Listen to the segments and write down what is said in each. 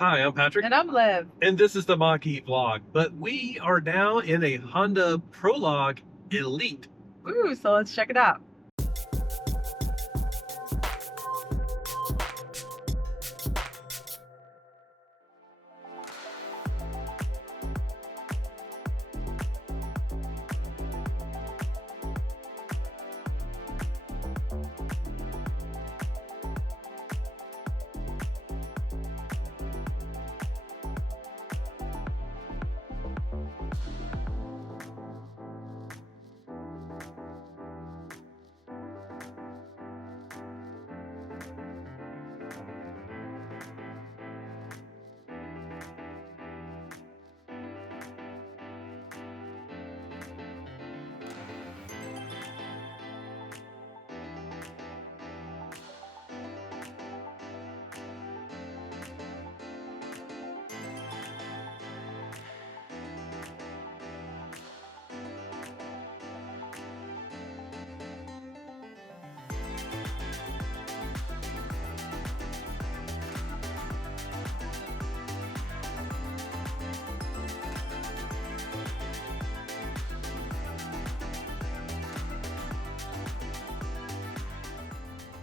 Hi, I'm Patrick, And I'm Liv. and this is the Mach-E vlog. But we are now in a Honda Prologue Elite. Ooh, so let's check it out.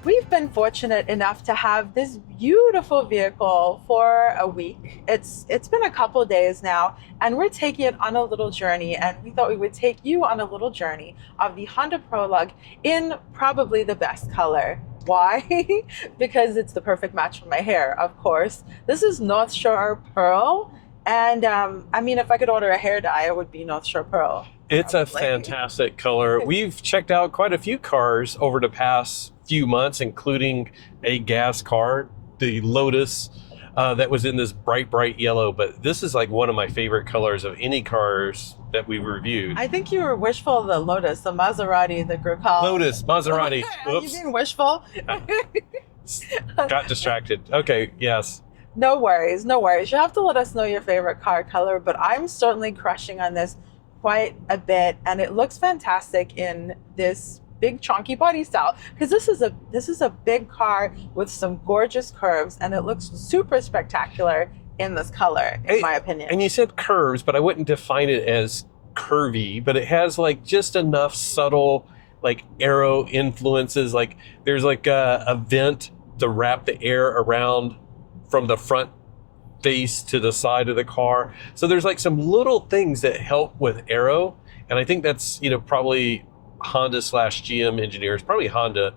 We've been fortunate enough to have this beautiful vehicle for a week. It's been a couple days now, and we're taking it on a little journey, and we thought we would take you on a little journey of the Honda Prologue in probably the best color. Why? Because it's the perfect match for my hair, of course. This is North Shore Pearl, and I mean, if I could order a hair dye, it would be North Shore Pearl. It's a Probably. fantastic color. We've checked out quite a few cars over the past few months, including a gas car, the Lotus, that was in this bright yellow. But this is like one of my favorite colors of any cars that we've reviewed. I think you were wishful of the Lotus, the Maserati, the Grecale. Lotus, Maserati. Are you Oops, being wishful? got distracted. Okay, yes. No worries, no worries. You have to let us know your favorite car color, but I'm certainly crushing on this quite a bit, and it looks fantastic in this big chunky body style, because this is a big car with some gorgeous curves, and it looks super spectacular in this color, in my opinion. And you said curves, but I wouldn't define it as curvy, but it has like just enough subtle like aero influences. Like there's like a vent to wrap the air around from the front face to the side of the car. So there's like some little things that help with aero. And I think that's, probably Honda / GM engineers, probably Honda,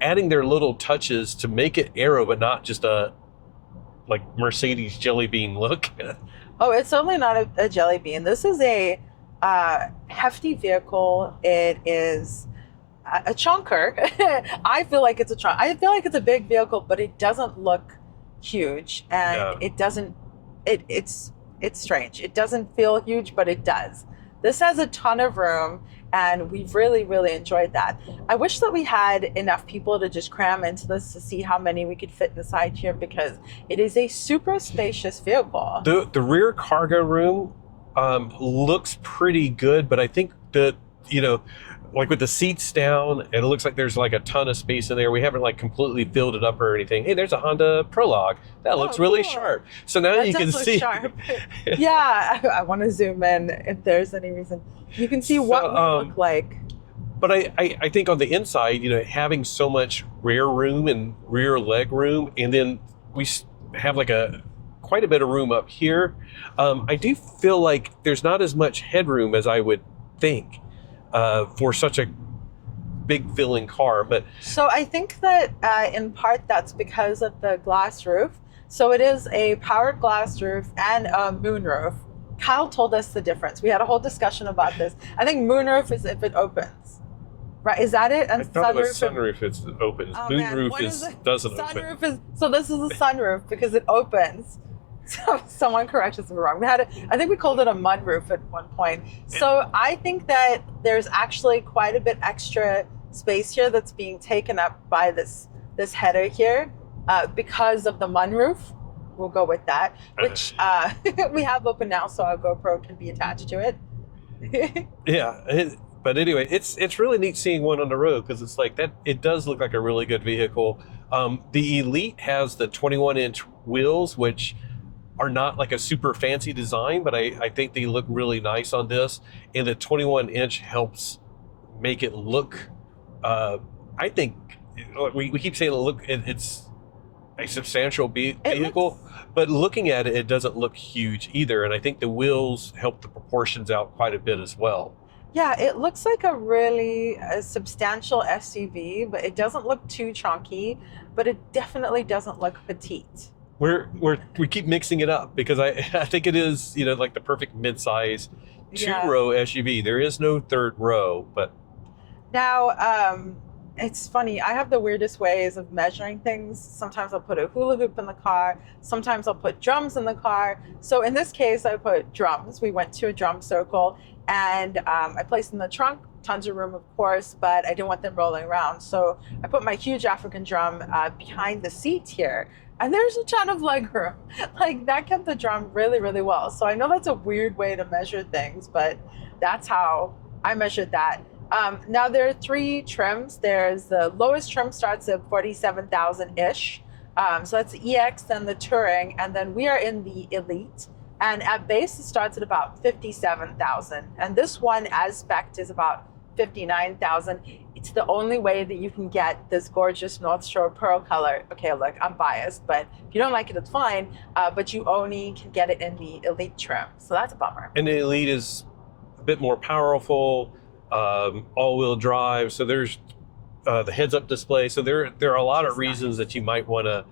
adding their little touches to make it aero, but not just a like Mercedes jelly bean look. Oh, it's certainly not a jelly bean. This is a hefty vehicle. It is a chunker. I feel like it's a chunk. I feel like it's a big vehicle, but it doesn't look huge, and Yeah. it doesn't. It's strange. It doesn't feel huge, but it does. This has a ton of room, and we've really enjoyed that. I wish that we had enough people to just cram into this to see how many we could fit inside here, because it is a super spacious vehicle. The rear cargo room looks pretty good, but I think that, like with the seats down, it looks like there's like a ton of space in there. We haven't like completely filled it up or anything. Hey, there's a Honda Prologue. That looks really cool. sharp. So now That you can does look see. sharp. Yeah, I want to zoom in if there's any reason. You can see what we look like. But I think on the inside, having so much rear room and rear leg room, and then we have like quite a bit of room up here. I do feel like there's not as much headroom as I would think for such a big filling car. But So I think that in part that's because of the glass roof. So it is a powered glass roof and a moonroof. Kyle told us the difference. We had a whole discussion about this. I think moonroof is if it opens. Right, is that it? And I thought it was sunroof sunroof, it's opens. Oh, man. Moonroof What is it? doesn't open. Sunroof is, so this is a sunroof because it opens. So someone correct us if we're wrong. I think we called it a mud roof at one point. So I think that there's actually quite a bit extra space here that's being taken up by this header here because of the mud roof. We'll go with that, which we have open now, so our GoPro can be attached to it. Yeah. But anyway, it's really neat seeing one on the road, because it's like that. It does look like a really good vehicle. The Elite has the 21-inch wheels, which are not like a super fancy design, but I think they look really nice on this. And the 21-inch helps make it look, I think, we keep saying it's a substantial vehicle, but looking at it, it doesn't look huge either. And I think the wheels help the proportions out quite a bit as well. Yeah, it looks like a substantial SUV, but it doesn't look too chunky, but it definitely doesn't look petite. We keep mixing it up because I think it is, like the perfect mid-size two-row SUV. There is no third row, but now it's funny. I have the weirdest ways of measuring things. Sometimes I'll put a hula hoop in the car. Sometimes I'll put drums in the car. So in this case, I put drums. We went to a drum circle, and I placed in the trunk. Tons of room, of course, but I didn't want them rolling around. So I put my huge African drum behind the seat here. And there's a ton of leg room. Like, that kept the drum really, really well. So I know that's a weird way to measure things, but that's how I measured that. Now there are 3 trims. There's the lowest trim starts at 47,000-ish. So that's the EX, then the Touring, and then we are in the Elite. And at base, it starts at about 57,000. And this one, as spec'd, is about 59,000. It's the only way that you can get this gorgeous North Shore pearl color. Okay, look, I'm biased, but if you don't like it, it's fine. But you only can get it in the Elite trim. So that's a bummer. And the Elite is a bit more powerful, all-wheel drive. So there's the heads-up display. So there are a lot of reasons that you might want to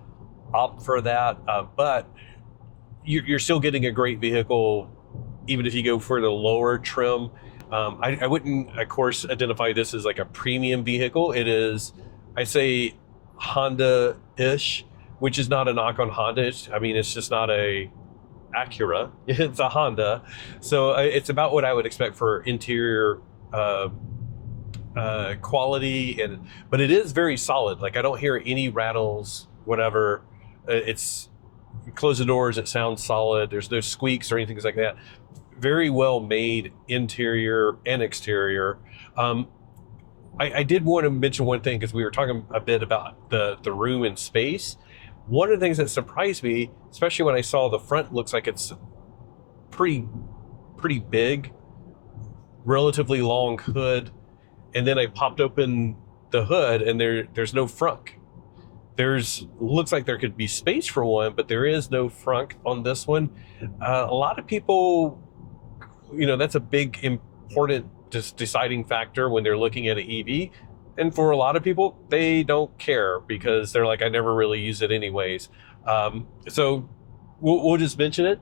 opt for that. But you're still getting a great vehicle, even if you go for the lower trim. I wouldn't, of course, identify this as like a premium vehicle. It is, I say, Honda-ish, which is not a knock on Honda. I mean, it's just not a Acura. It's a Honda. So it's about what I would expect for interior quality, but it is very solid. Like, I don't hear any rattles, whatever. It's, you close the doors, it sounds solid. There's no squeaks or anything like that. Very well made interior and exterior. I did want to mention one thing because we were talking a bit about the room and space. One of the things that surprised me, especially when I saw the front, looks like it's pretty big, relatively long hood, and then I popped open the hood and there's no frunk. Looks like there could be space for one, but there is no frunk on this one. A lot of people, that's a big, important deciding factor when they're looking at an EV. And for a lot of people, they don't care because they're like, I never really use it anyways. So we'll just mention it,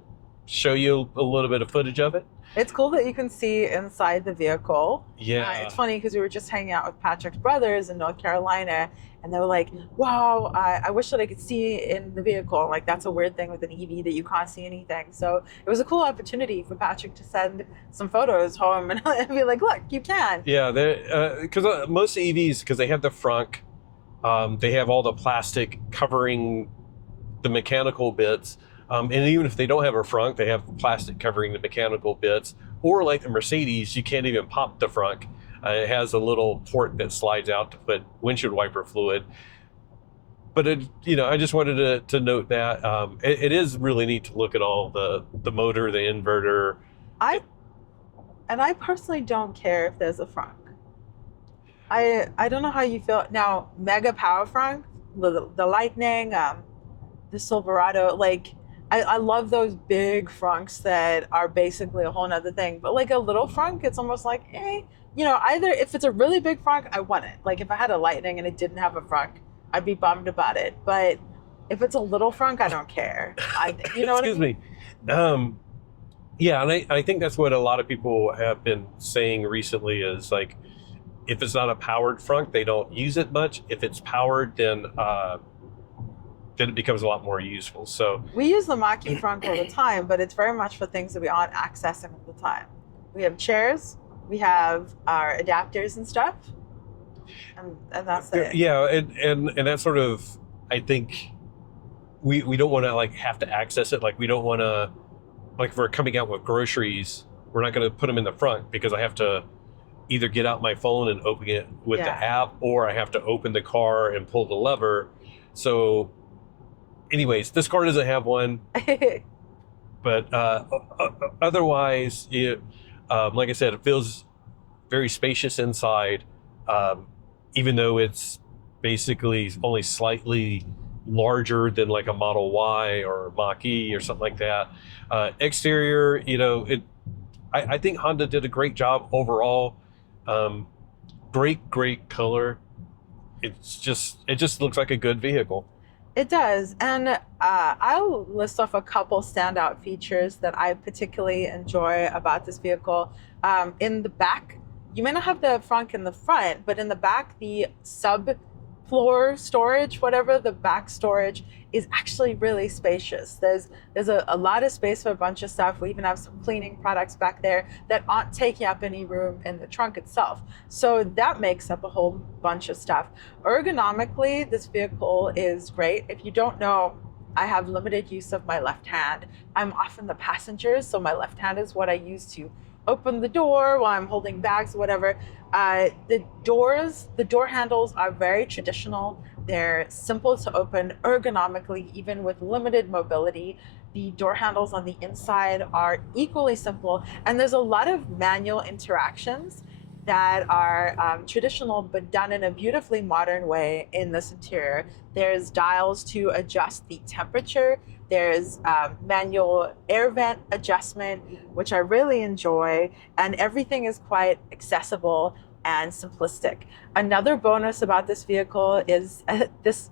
show you a little bit of footage of it. It's cool that you can see inside the vehicle. Yeah. It's funny because we were just hanging out with Patrick's brothers in North Carolina, and they were like, wow, I wish that I could see in the vehicle. Like, that's a weird thing with an EV that you can't see anything. So it was a cool opportunity for Patrick to send some photos home and be like, look, you can. Yeah, because most EVs, because they have the frunk, they have all the plastic covering the mechanical bits. And even if they don't have a frunk, they have plastic covering the mechanical bits. Or like the Mercedes, you can't even pop the frunk. It has a little port that slides out to put windshield wiper fluid. But I just wanted to note that it is really neat to look at all the motor, the inverter. I personally don't care if there's a frunk. I don't know how you feel now. Mega power frunk, the Lightning, the Silverado, like. I love those big frunks that are basically a whole nother thing. But like a little frunk, it's almost like, either if it's a really big frunk, I want it. Like if I had a Lightning and it didn't have a frunk, I'd be bummed about it. But if it's a little frunk, I don't care. Excuse me. Yeah, and I think that's what a lot of people have been saying recently is like, if it's not a powered frunk, they don't use it much. If it's powered, then it becomes a lot more useful. So we use the Mach-E frunk all the time, but it's very much for things that we aren't accessing all the time. We have chairs, we have our adapters and stuff, and that's it. Yeah, and that sort of, I think we don't want to like have to access it. Like we don't want to, like if we're coming out with groceries, we're not going to put them in the front because I have to either get out my phone and open it with the app, or I have to open the car and pull the lever. So anyways, this car doesn't have one, but otherwise, like I said, it feels very spacious inside, even though it's basically only slightly larger than like a Model Y or Mach-E or something like that. Exterior, I think Honda did a great job overall. Great color. It just looks like a good vehicle. It does. And I'll list off a couple standout features that I particularly enjoy about this vehicle. In the back, you may not have the frunk in the front, but in the back, the subfloor storage, whatever, the back storage is actually really spacious. There's a lot of space for a bunch of stuff. We even have some cleaning products back there that aren't taking up any room in the trunk itself. So that makes up a whole bunch of stuff. Ergonomically, this vehicle is great. If you don't know, I have limited use of my left hand. I'm often the passenger, so my left hand is what I use to open the door while I'm holding bags or whatever. The door handles are very traditional. They're simple to open ergonomically, even with limited mobility. The door handles on the inside are equally simple, and there's a lot of manual interactions that are traditional but done in a beautifully modern way in this interior. There's dials to adjust the temperature. There's manual air vent adjustment, which I really enjoy, and everything is quite accessible and simplistic. Another bonus about this vehicle is this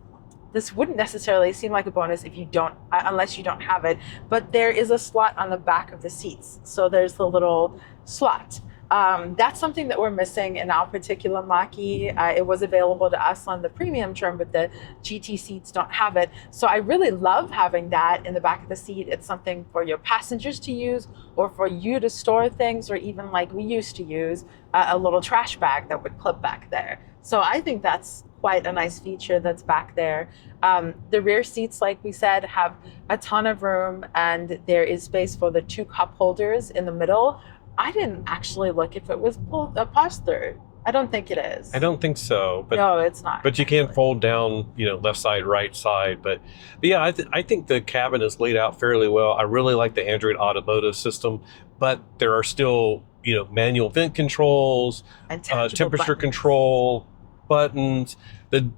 wouldn't necessarily seem like a bonus if you don't, unless you don't have it, but there is a slot on the back of the seats. So there's the little slot. That's something that we're missing in our particular Mach-E. It was available to us on the premium trim, but the GT seats don't have it. So I really love having that in the back of the seat. It's something for your passengers to use, or for you to store things, or even like we used to use a little trash bag that would clip back there. So I think that's quite a nice feature that's back there. The rear seats, like we said, have a ton of room, and there is space for the 2 cup holders in the middle. I didn't actually look if it was pass through. I don't think it is. I don't think so. But no, it's not. But you can fold down, left side, right side. But yeah, I think the cabin is laid out fairly well. I really like the Android Automotive system, but there are still, manual vent controls, and temperature buttons. Control buttons. The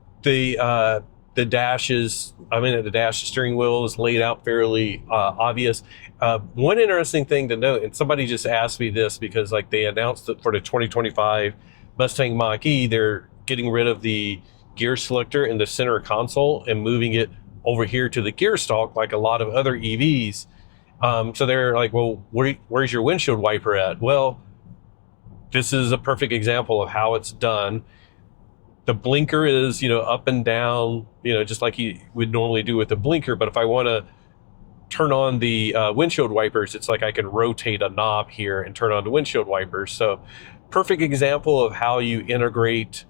dashes, the dash steering wheel is laid out fairly obvious. One interesting thing to note, and somebody just asked me this because they announced that for the 2025 Mustang Mach-E, they're getting rid of the gear selector in the center console and moving it over here to the gear stalk like a lot of other EVs. So they're like, well, where's your windshield wiper at? Well, this is a perfect example of how it's done. The blinker is, up and down, just like you would normally do with the blinker. But if I want to turn on the windshield wipers, it's like I can rotate a knob here and turn on the windshield wipers. So perfect example of how you integrate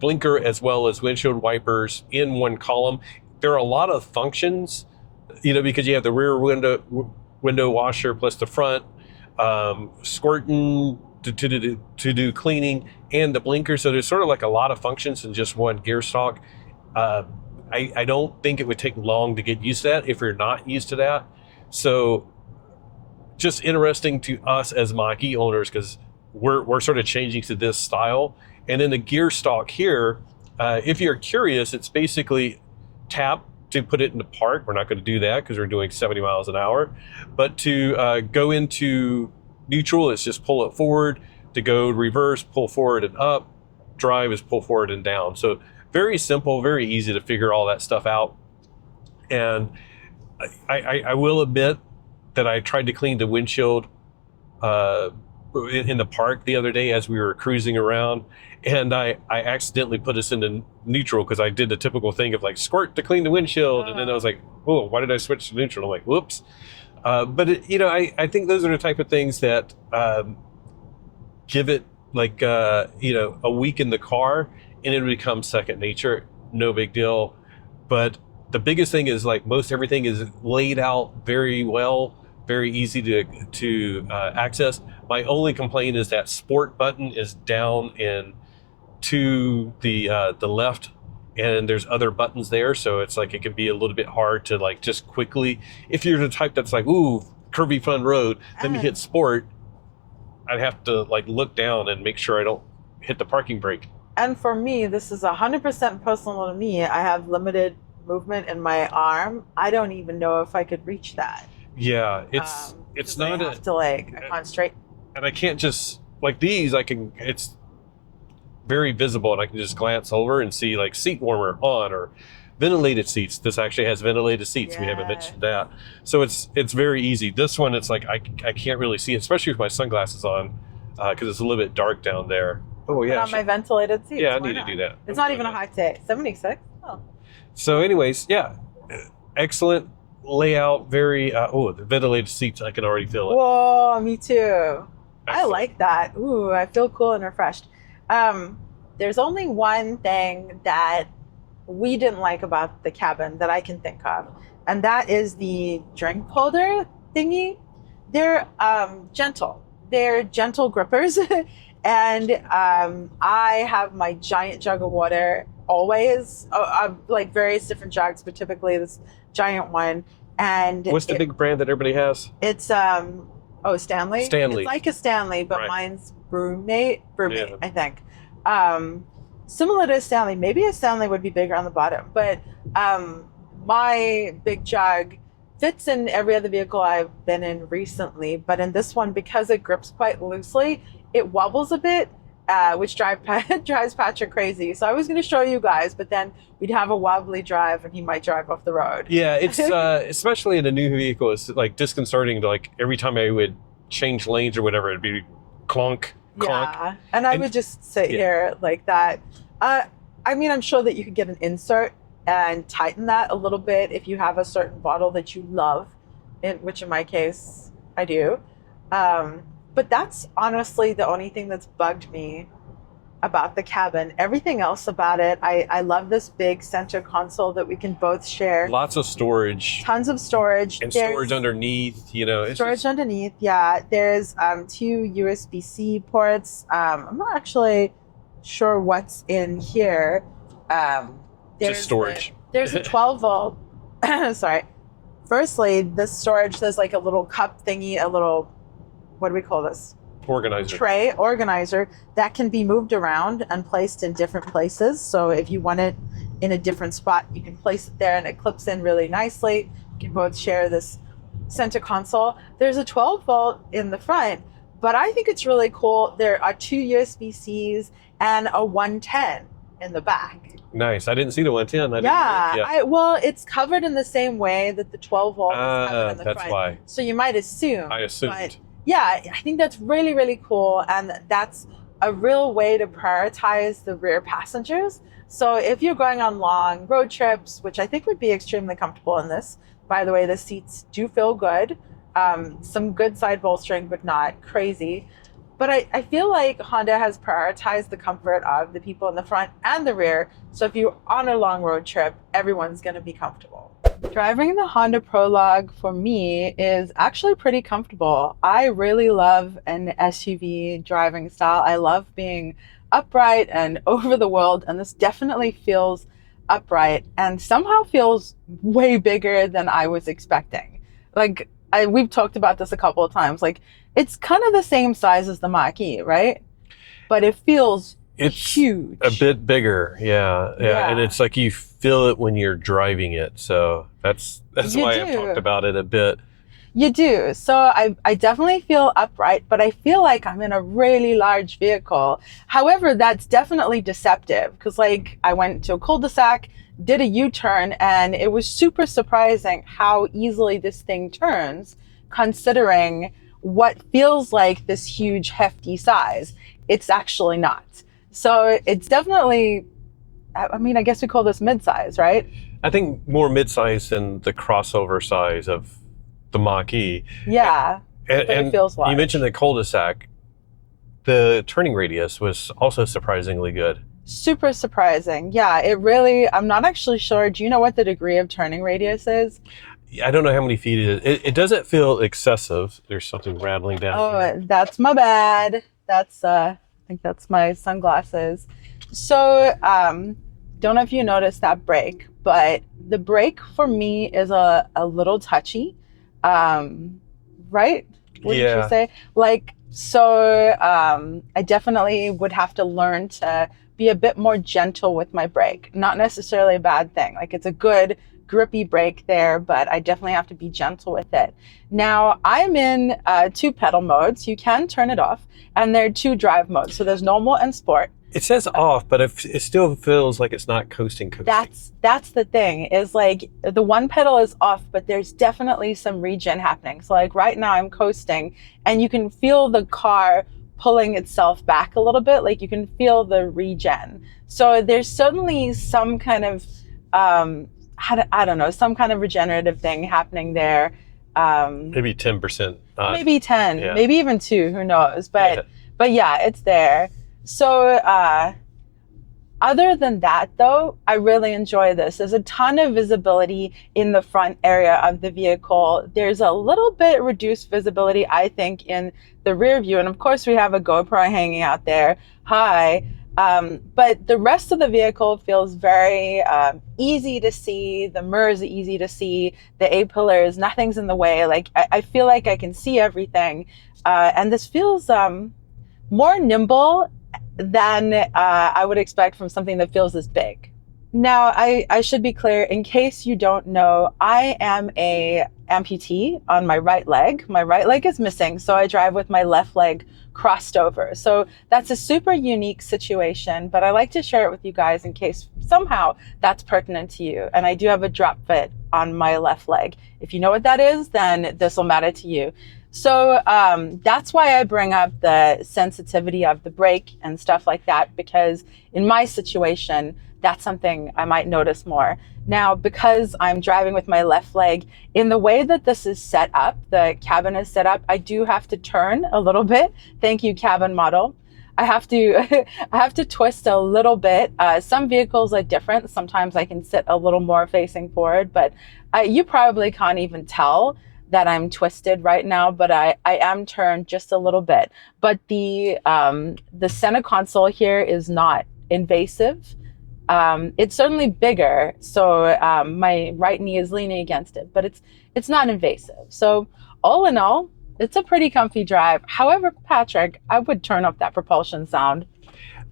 blinker as well as windshield wipers in one column. There are a lot of functions, because you have the rear window washer plus the front, squirting to do cleaning, and the blinker. So there's sort of like a lot of functions in just one gear stalk. I don't think it would take long to get used to that if you're not used to that. So just interesting to us as Mach-E owners, because we're sort of changing to this style. And then the gear stalk here, if you're curious, it's basically tap to put it into park. We're not going to do that because we're doing 70 miles an hour. But to go into neutral, it's just pull it forward. To go reverse, pull forward and up. Drive is pull forward and down. So very simple, very easy to figure all that stuff out. And I will admit that I tried to clean the windshield in the park the other day as we were cruising around, and I accidentally put us into neutral because I did the typical thing of squirt to clean the windshield, and then I was like, oh, why did I switch to neutral? I'm like, whoops. But I think those are the type of things that give it a week in the car and it becomes second nature. No big deal. But the biggest thing is most everything is laid out very well, very easy to access. My only complaint is that sport button is down and to the left and there's other buttons there, so it's like it can be a little bit hard to like just quickly. If you're the type that's like, ooh, curvy fun road, let me hit sport, I'd have to like look down and make sure I don't hit the parking brake. And for me, this is 100% personal to me. I have limited movement in my arm. I don't even know if I could reach that. Yeah, it's not I have to like concentrate. And I can't just like these. It's very visible, and I can just glance over and see like seat warmer on or ventilated seats. This actually has ventilated seats. We haven't mentioned that, so it's very easy. This one, it's like I can't really see it, especially with my sunglasses on, because it's a little bit dark down there. Oh yeah, on my ventilated seats. Yeah, I need to do that. It's not even a hot day. 76. Oh. So, anyways, yeah, excellent layout. Very the ventilated seats. I can already feel it. Whoa, me too. Excellent. I like that. Ooh, I feel cool and refreshed. There's only one thing that we didn't like about the cabin that I can think of, and that is the drink holder thingy. They're gentle. They're gentle grippers. And I have my giant jug of water always, like various different jugs, but typically this giant one. And what's the big brand that everybody has? It's Stanley. Stanley. It's like a Stanley, but mine's Brewmate, yeah. I think. Similar to a Stanley. Maybe a Stanley would be bigger on the bottom, but my big jug fits in every other vehicle I've been in recently, but in this one, because it grips quite loosely, it wobbles a bit, which drives Patrick crazy. So I was going to show you guys, but then we'd have a wobbly drive and he might drive off the road. Yeah, it's especially in a new vehicle, it's like disconcerting to like every time I would change lanes or whatever, it'd be clunk, clunk. Yeah, and I would just sit here like that. I mean, I'm sure that you could get an insert and tighten that a little bit if you have a certain bottle that you love, which in my case, I do. But that's honestly the only thing that's bugged me about the cabin. Everything else about it, I love this big center console that we can both share. Lots of storage. Tons of storage. And storage underneath, Storage underneath, yeah. There's 2 USB-C ports. I'm not actually sure what's in here. Just storage. There's a 12 volt. Sorry. Firstly, this storage, there's like a little cup thingy, a little, what do we call this? Organizer. Tray organizer that can be moved around and placed in different places. So if you want it in a different spot, you can place it there and it clips in really nicely. You can both share this center console. There's a 12 volt in the front, but I think it's really cool. There are 2 USB-Cs and a 110 in the back. Nice. I didn't see the 110. Well, it's covered in the same way that the 12 volt is covered in the front. That's why. So you might assume. I assumed. But yeah, I think that's really, really cool. And that's a real way to prioritize the rear passengers. So if you're going on long road trips, which I think would be extremely comfortable in this, by the way, the seats do feel good. Some good side bolstering, but not crazy. But I feel like Honda has prioritized the comfort of the people in the front and the rear. So if you're on a long road trip, everyone's going to be comfortable. Driving the Honda Prologue for me is actually pretty comfortable. I really love an SUV driving style. I love being upright and over the world, and this definitely feels upright and somehow feels way bigger than I was expecting. Like, we've talked about this a couple of times. Like, it's kind of the same size as the Mach-E, right? But it feels huge. A bit bigger, yeah. And it's like you feel it when you're driving it. So that's why I've talked about it a bit. You do. So I definitely feel upright, but I feel like I'm in a really large vehicle. However, that's definitely deceptive because like I went to a cul-de-sac, did a U-turn, and it was super surprising how easily this thing turns considering what feels like this huge hefty size. It's actually not. So it's definitely, I mean, I guess we call this mid-size, right? I think more mid-size than the crossover size of the Mach-E. Yeah, and it feels large. You mentioned the cul-de-sac. The turning radius was also surprisingly good. Super surprising. Yeah, it really, I'm not actually sure. Do you know what the degree of turning radius is? I don't know how many feet it is. It doesn't feel excessive. There's something rattling down here. That's my bad. That's I think that's my sunglasses. So don't know if you noticed that brake, but the brake for me is a little touchy. Right? Wouldn't you Yeah. say? Like, so I definitely would have to learn to be a bit more gentle with my brake. Not necessarily a bad thing. Like, it's a good grippy brake there, but I definitely have to be gentle with it. Now, I'm in 2 pedal modes. You can turn it off, and there are 2 drive modes. So there's normal and sport. It says off, but it still feels like it's not coasting. That's the thing, is like the one pedal is off, but there's definitely some regen happening. So like right now I'm coasting and you can feel the car pulling itself back a little bit. Like you can feel the regen. So there's certainly some kind of, I don't know, some kind of regenerative thing happening there. Maybe 10%. Maybe 10, yeah. maybe even 2, who knows? But yeah, it's there. So other than that, though, I really enjoy this. There's a ton of visibility in the front area of the vehicle. There's a little bit reduced visibility, I think, in the rear view. And of course, we have a GoPro hanging out there. Hi. But the rest of the vehicle feels very easy to see. The mirrors are easy to see. The A-pillars, nothing's in the way. Like I feel like I can see everything. And this feels more nimble than I would expect from something that feels this big. Now, I should be clear, in case you don't know, I am a amputee on my right leg. My right leg is missing, so I drive with my left leg crossed over. So that's a super unique situation, but I like to share it with you guys in case somehow that's pertinent to you. And I do have a drop fit on my left leg. If you know what that is, then this will matter to you. So that's why I bring up the sensitivity of the brake and stuff like that, because in my situation, that's something I might notice more. Now, because I'm driving with my left leg, in the way that this is set up, the cabin is set up, I do have to turn a little bit. Thank you, cabin model. I have to twist a little bit. Some vehicles are different. Sometimes I can sit a little more facing forward, but you probably can't even tell that I'm twisted right now, but I am turned just a little bit. But the center console here is not invasive. It's certainly bigger, so my right knee is leaning against it, but it's not invasive. So all in all, it's a pretty comfy drive. However, Patrick, I would turn up that propulsion sound.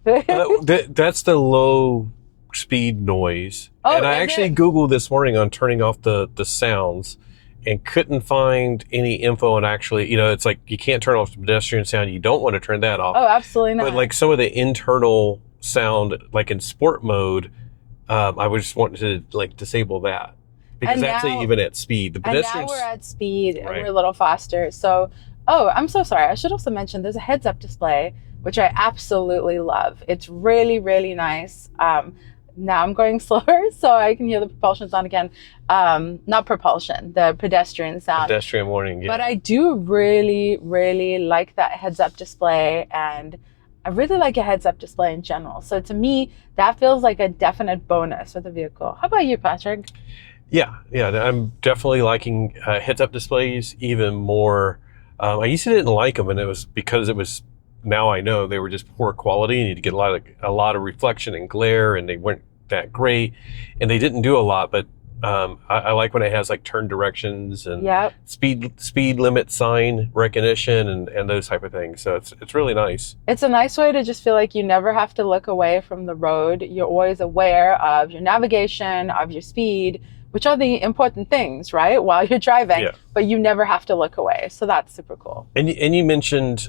That's the low speed noise. Oh, and I actually Googled this morning on turning off the sounds and couldn't find any info on actually, it's like you can't turn off the pedestrian sound. You don't want to turn that off. Oh, absolutely not. But like some of the internal sound, like in sport mode, I would just want to like disable that. Because that's even at speed. The pedestrians. And now we're at speed and right. We're a little faster. So, I'm so sorry. I should also mention there's a heads-up display, which I absolutely love. It's really, really nice. Now I'm going slower so I can hear the propulsion sound again. Not propulsion, the pedestrian sound. Pedestrian warning, yeah. But I do really, really like that heads-up display, and I really like a heads-up display in general. So to me, that feels like a definite bonus with the vehicle. How about you, Patrick? Yeah, I'm definitely liking heads-up displays even more. I used to didn't like them, and it was because it was. Now I know they were just poor quality, and you'd get a lot of reflection and glare, and they weren't that great, and they didn't do a lot. But I like when it has like turn directions and speed limit sign recognition and those type of things. So it's really nice. It's a nice way to just feel like you never have to look away from the road. You're always aware of your navigation, of your speed, which are the important things, right, while you're driving. But you never have to look away. So that's super cool. And you mentioned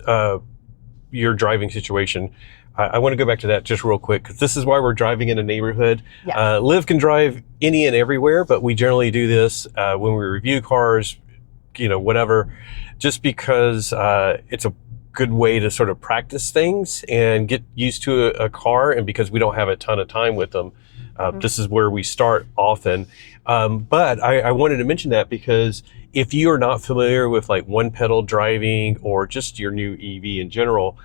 your driving situation. I want to go back to that just real quick, because this is why we're driving in a neighborhood. Liv can drive any and everywhere, but we generally do this when we review cars, whatever, just because it's a good way to sort of practice things and get used to a car. And because we don't have a ton of time with them, this is where we start often. But I wanted to mention that because if you are not familiar with like one pedal driving or just your new EV in general,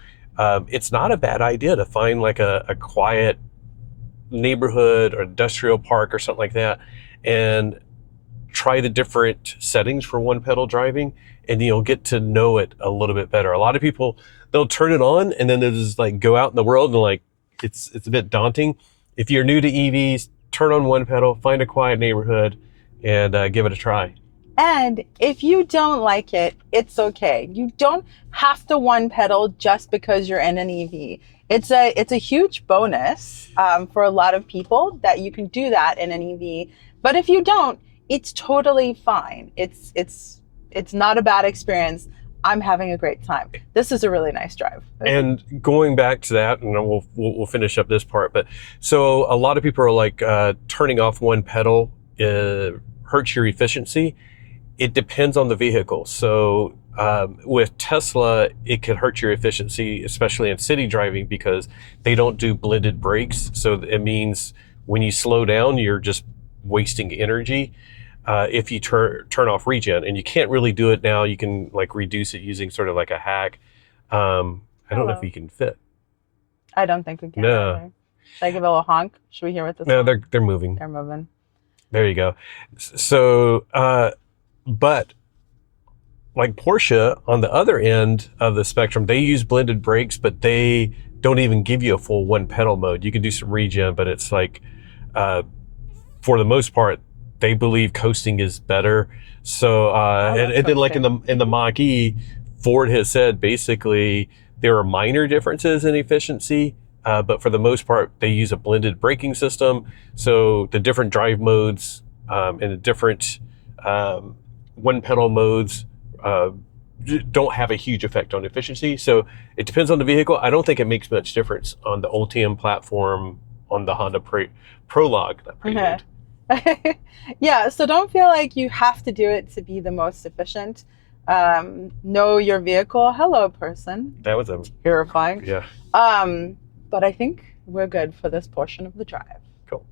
it's not a bad idea to find like a quiet neighborhood or industrial park or something like that and try the different settings for one pedal driving, and you'll get to know it a little bit better. A lot of people, they'll turn it on and then they'll just like go out in the world and like it's a bit daunting. if you're new to EVs, turn on one pedal, find a quiet neighborhood, and give it a try. And if you don't like it, it's okay. You don't have to one pedal just because you're in an EV. It's a huge bonus for a lot of people that you can do that in an EV. But if you don't, it's totally fine. It's not a bad experience. I'm having a great time. This is a really nice drive. And going back to that, and we'll finish up this part. But so a lot of people are like, turning off one pedal hurts your efficiency. It depends on the vehicle. So with Tesla, it could hurt your efficiency, especially in city driving, because they don't do blended brakes. So it means when you slow down, you're just wasting energy. If you turn off regen, and you can't really do it now, you can like reduce it using sort of like a hack. I don't know if you can fit. I don't think we can. No. Either. Should I give it a little honk? Should we hear what this? No, one? they're moving. They're moving. There you go. So, but like Porsche on the other end of the spectrum, they use blended brakes, but they don't even give you a full one pedal mode. You can do some regen, but it's like, for the most part, they believe coasting is better. So, and then like in the Mach-E, Ford has said basically there are minor differences in efficiency, but for the most part, they use a blended braking system. So the different drive modes and the different one pedal modes don't have a huge effect on efficiency. So it depends on the vehicle. I don't think it makes much difference on the Ultium platform, on the Honda Prologue. Yeah, so don't feel like you have to do it to be the most efficient. Know your vehicle. Hello, person. That was terrifying. Yeah. But I think we're good for this portion of the drive. Cool.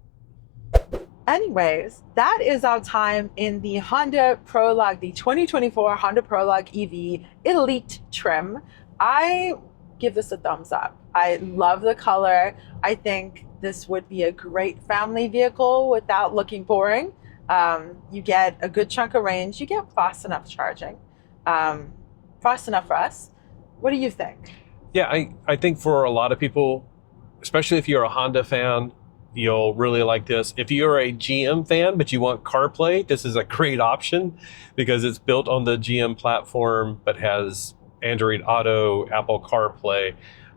Anyways, that is our time in the Honda Prologue, the 2024 Honda Prologue EV Elite trim. I give this a thumbs up. I love the color. I think this would be a great family vehicle without looking boring. You get a good chunk of range. You get fast enough charging. Fast enough for us. What do you think? Yeah, I think for a lot of people, especially if you're a Honda fan, you'll really like this. If you're a GM fan, but you want CarPlay, this is a great option because it's built on the GM platform, but has Android Auto, Apple CarPlay.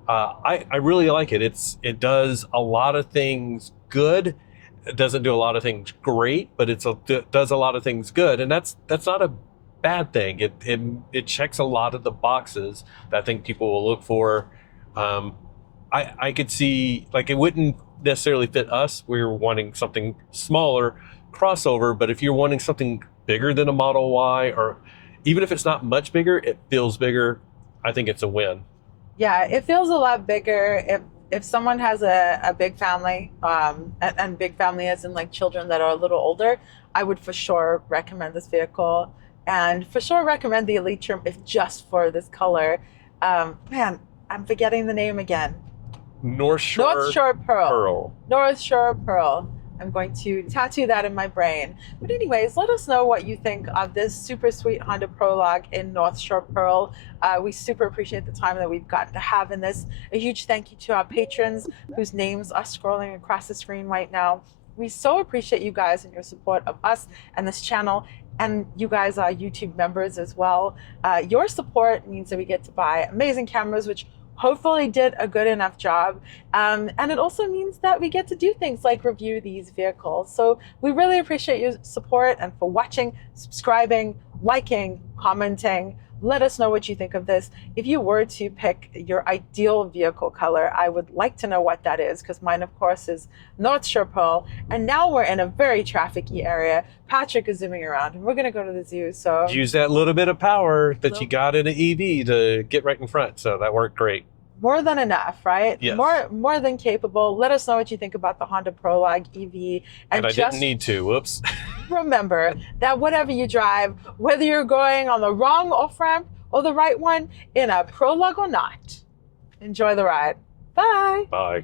I really like it. It does a lot of things good. It doesn't do a lot of things great, but it does a lot of things good, and that's not a bad thing. It checks a lot of the boxes that I think people will look for. I could see, like, it wouldn't necessarily fit us. We were wanting something smaller, crossover, but if you're wanting something bigger than a Model Y, or even if it's not much bigger, it feels bigger, I think it's a win. Yeah, it feels a lot bigger. If someone has a big family, and big family as in like children that are a little older, I would for sure recommend this vehicle, and for sure recommend the Elite trim if just for this color. Man, I'm forgetting the name again. North Shore Pearl. North Shore Pearl. I'm going to tattoo that in my brain. But anyways, let us know what you think of this super sweet Honda Prologue in North Shore Pearl. We super appreciate the time that we've gotten to have in this. A huge thank you to our patrons whose names are scrolling across the screen right now. We so appreciate you guys and your support of us and this channel. And you guys are YouTube members as well. Your support means that we get to buy amazing cameras, which hopefully did a good enough job. And it also means that we get to do things like review these vehicles. So we really appreciate your support and for watching, subscribing, liking, commenting. Let us know what you think of this. If you were to pick your ideal vehicle color, I would like to know what that is, because mine, of course, is North Shore Pearl. And now we're in a very trafficy area. Patrick is zooming around, and we're going to go to the zoo. So use that little bit of power that you got in an EV to get right in front. So that worked great. More than enough, right? Yes. More than capable. Let us know what you think about the Honda Prologue EV. And I didn't need to. Whoops. Remember that whatever you drive, whether you're going on the wrong off-ramp or the right one, in a Prologue or not, enjoy the ride. Bye. Bye.